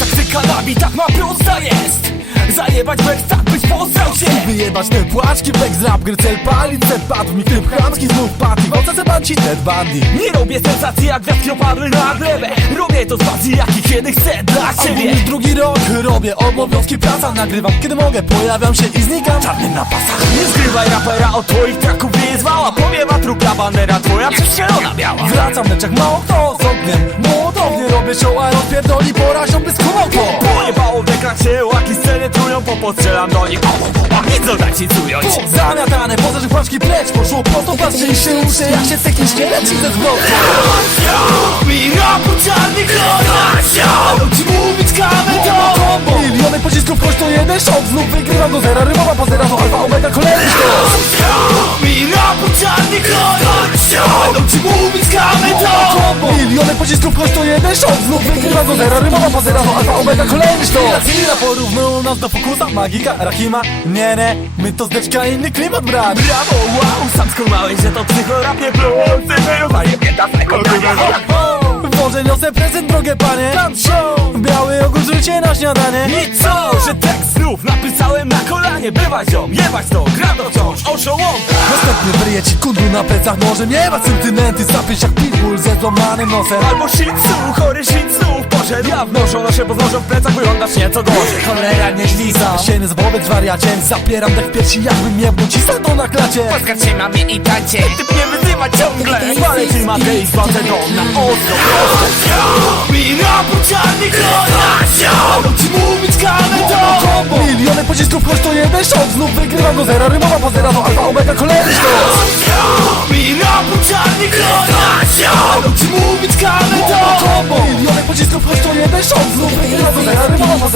Taktyka nabi, tak ma prosta jest. Zajebać bek, tak byś posrał się. Wyjebać te płaczki, bek z rap, gry cel palić, set padł mi tryb chamski, znów padł i wąsa banci Ted Bundy Nie robię sensacji jak gwiazdki opadły na glebę. Robię to z pasji jak i kiedy chcę dla Album siebie już drugi rok robię, obowiązki praca. Nagrywam Kiedy mogę, pojawiam się i znikam. Czarnym na pasach. Nie zgrywaj rapera od twoich traków wyzwała Powiewa trupla bandera biała Wracam, lecz jak mało kto z ogniem. Młodownie robię show, a rozpierdoli porazią by schował to Pojebało w ekracie, łaki sceny trują Popostrzelam do nich, nic dodać nic ująć Zamiatane, poza że płaczki precz Poszło prosto, patrzcie i się uczę Jak się szkielet i ze zbrodni. Mi rapu czarny kolor Będą ci mówić kamer to Miliony pocisków, to jeden szok Znów wygrywam do zera, rymowa pozera To alfa, pocisków, to jeden szok Znów wygrywam do zera, rymowa pozera To alfa, omega, kolejny sztos. Ira porównują nas do Fokusa, Magika, Rahima. Nie, nie, my to zdeczka, inny klimat, brat. Brawo, wow, sam skumałeś, że to psychorap nie pluący Wyrównanie pięta Boże, niosę prezent, drogie panie. Dance show Biały ogór życie na śniadanie. I co, że tekst znów napisałem na kolanie. Bywać ją, jebać to, gra to wciąż oszołomka Następny wryje ci kundlu na plecach Może miewać sentymenty, zapiąć jak pitbull ze złamanym nosem. Albo shih tzu, chory shih tzu Poszedł. Ja wnoszą noszę, bo znoszę w plecach Wyglądasz nieco gorzej, cholera nie ślizam Sieny z wobec wariacie Zapieram dech w piersi jakbym mnie buci to na klacie. Spotkać się mamie i tacie. Typ mnie wyzywa ciągle. Zwalę ci matkę i dom na ostro Mi rapu czarny kolor Będą ci mówić Miliony pocisków, choć to jeden szok. Znów wygrywam do zera, rymowa pozera To alfa, omega, kolejny sztos Mi rapu to Miliony pocisków, choć to jeden szok Znów wygrywam do zera, rymowa